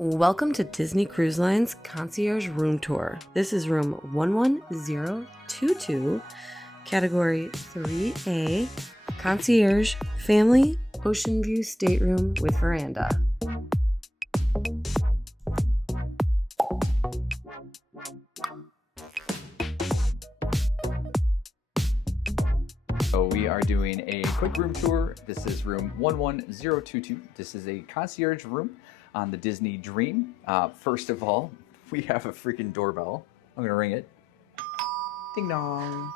Welcome to Disney Cruise Line's Concierge Room Tour. This is room 11022, category 3A, Concierge Family Oceanview Stateroom with Veranda. So we are doing a quick room tour. This is room 11022. This is a concierge room on the Disney Dream. First of all, we have a freaking doorbell. I'm gonna ring it. Ding dong.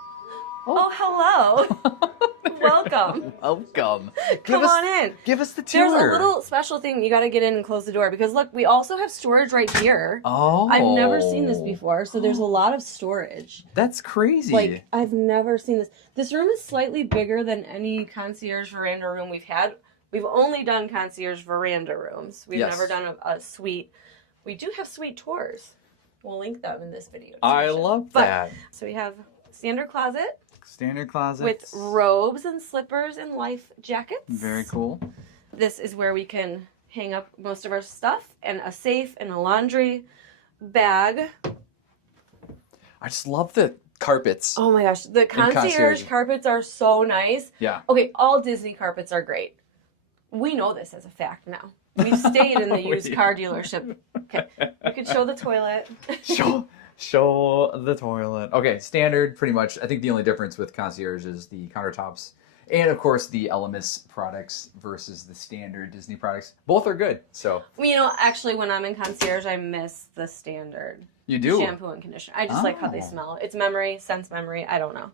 Oh, hello. Welcome. Welcome. Come on in. Give us the tour. There's a little special thing. You got to get in and close the door because look, we also have storage right here. Oh. I've never seen this before, so there's a lot of storage. That's crazy. Like, I've never seen this. This room is slightly bigger than any concierge veranda room we've had. We've only done concierge veranda rooms. We've never done a suite. We do have suite tours. We'll link them in this video. I love that. So we have standard closet. Standard closet. With robes and slippers and life jackets. Very cool. This is where we can hang up most of our stuff, and a safe and a laundry bag. I just love the carpets. Oh my gosh, the concierge carpets are so nice. Yeah. Okay, all Disney carpets are great. We know this as a fact now. We've stayed in the used car dealership. Okay, you could show the toilet. Show the toilet. Okay, standard, pretty much. I think the only difference with concierge is the countertops. And, of course, the Elemis products versus the standard Disney products. Both are good, so. Well, you know, actually, when I'm in concierge, I miss the standard. You do? Shampoo and conditioner. I just like how they smell. It's memory, sense memory. I don't know.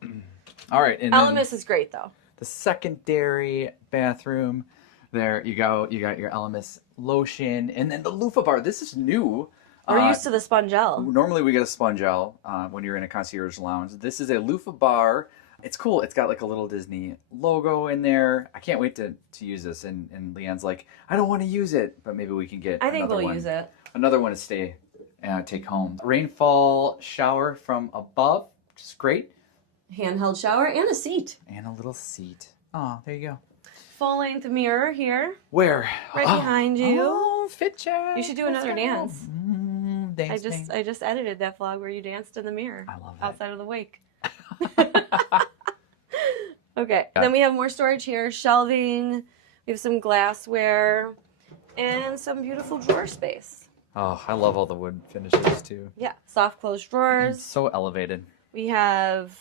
All right. And Elemis is great, though. The secondary bathroom. There you go. You got your Elemis lotion. And then the loofah bar. This is new. We're used to the Spongel. Normally we get a Spongel when you're in a concierge lounge. This is a loofah bar. It's cool. It's got like a little Disney logo in there. I can't wait to use this. And Leanne's like, I don't want to use it, but maybe we can get I think another we'll one. use it. Another one to stay take home. Rainfall shower from above, which is great. Handheld shower and a seat. And a little seat. Oh, there you go. Full length mirror here. Where? Right behind you. Oh, fit check. You should do another dance. Dance. I just edited that vlog where you danced in the mirror. I love that. Outside of the wake. Okay. Yeah. Then we have more storage here, shelving. We have some glassware and some beautiful drawer space. Oh, I love all the wood finishes too. Yeah, soft closed drawers. It's so elevated. We have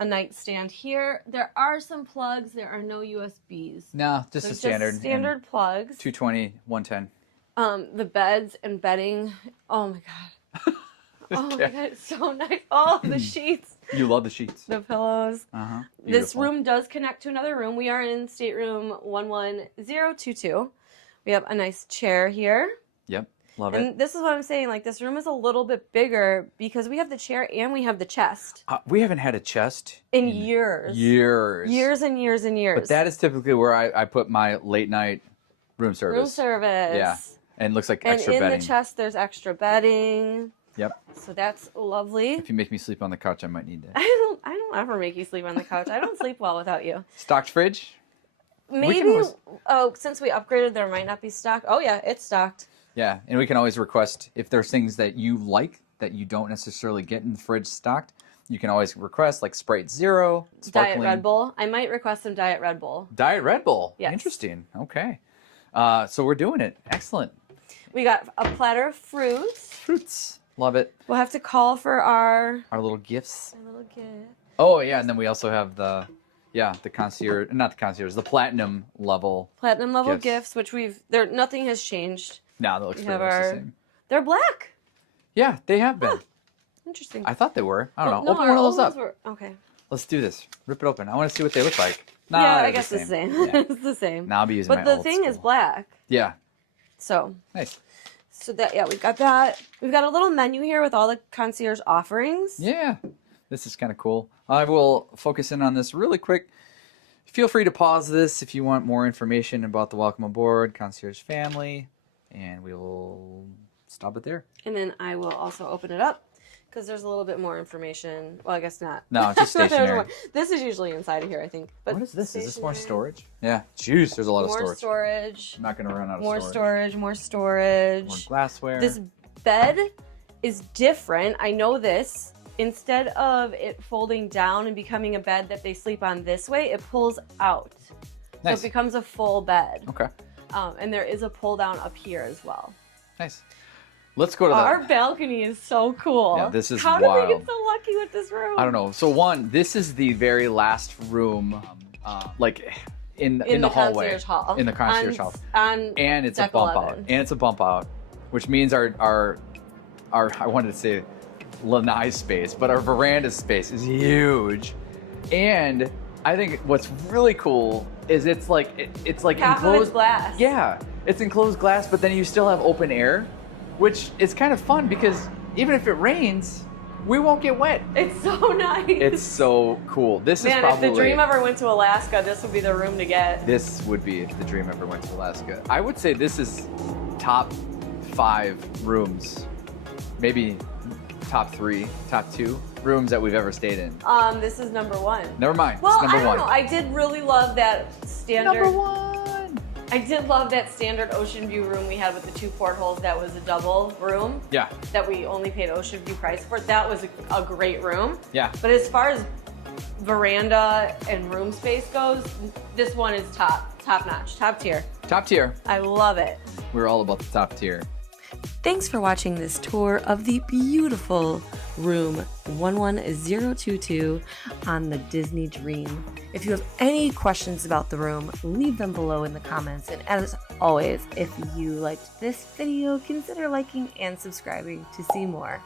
a nightstand here. There are some plugs. There are no USBs. No, just so a standard. Just standard plugs. 220, 110. The beds and bedding. Oh my god. Oh my god, it's so nice. Oh, the sheets. You love the sheets. The pillows. Uh-huh. This room does connect to another room. We are in stateroom 11022. We have a nice chair here. Yep, love it. And this is what I'm saying. Like, this room is a little bit bigger because we have the chair and we have the chest. We haven't had a chest in years. Years and years. But that is typically where I put my late night room service. Room service. Yeah. And it looks like extra bedding. And in the chest, there's extra bedding. Yep. So that's lovely. If you make me sleep on the couch, I might need that. I don't ever make you sleep on the couch. I don't sleep well without you. Stocked fridge? Maybe, since we upgraded, there might not be stocked. Oh, yeah, it's stocked. Yeah, and we can always request, if there's things that you like that you don't necessarily get in the fridge stocked, you can always request, like Sprite Zero, sparkling. Diet Red Bull. I might request some Diet Red Bull. Diet Red Bull? Yes. Interesting. Okay. So we're doing it. Excellent. We got a platter of fruits. Fruits. Love it. We'll have to call for our little gifts. Our little gift. Oh, yeah, and then we also have the concierge, not the concierge, the platinum level. Platinum level gifts, which nothing has changed. No, that looks pretty much the same. They're black. Yeah, they have been. Huh. Interesting. I thought they were. I don't know. No, open one of those up. Okay. Let's do this. Rip it open. I want to see what they look like. Nah, yeah, I guess it's the same. Yeah. It's the same. Now I'll be using my But the thing is black. Yeah. So. Nice. So we've got that. We've got a little menu here with all the concierge offerings. Yeah. This is kind of cool. I will focus in on this really quick. Feel free to pause this if you want more information about the Welcome Aboard Concierge Family, and we will stop it there. And then I will also open it up. because there's a little bit more information. Well, I guess not. No, just stationary. This is usually inside of here, I think. But what is this? Is this more storage? Yeah. Jeez, there's a lot of storage. More storage. I'm not going to run out of more storage. More storage. More glassware. This bed is different. I know this. Instead of it folding down and becoming a bed that they sleep on this way, it pulls out. Nice. So it becomes a full bed. Okay. And there is a pull down up here as well. Nice. Let's go to Our balcony is so cool. Yeah, this is How wild. did we get so lucky with this room? I don't know. So one, this is the very last room, like in the hallway, concierge hall. in the concierge hall, and it's deck a bump 11. out, and it's a bump out, which means our I wanted to say lanai space, but our veranda space is huge, and I think what's really cool is it's like half enclosed of it's glass. Yeah, it's enclosed glass, but then you still have open air, which is kind of fun because even if it rains, we won't get wet. It's so nice. It's so cool. This is probably... if the dream ever went to Alaska, this would be the room to get. This would be if the dream ever went to Alaska. I would say this is top 5 rooms, maybe top 3, top 2 rooms that we've ever stayed in. This is number 1. Never mind. Well, it's number I don't 1. know. I did really love that standard. Number 1. I did love that standard ocean view room we had with the 2 portholes. That was a double room. Yeah. That we only paid ocean view price for. That was a great room. Yeah. But as far as veranda and room space goes, this one is top notch, top tier. Top tier. I love it. We're all about the top tier. Thanks for watching this tour of the beautiful room 11022 on the Disney Dream. If you have any questions about the room, leave them below in the comments. And as always, if you liked this video, consider liking and subscribing to see more.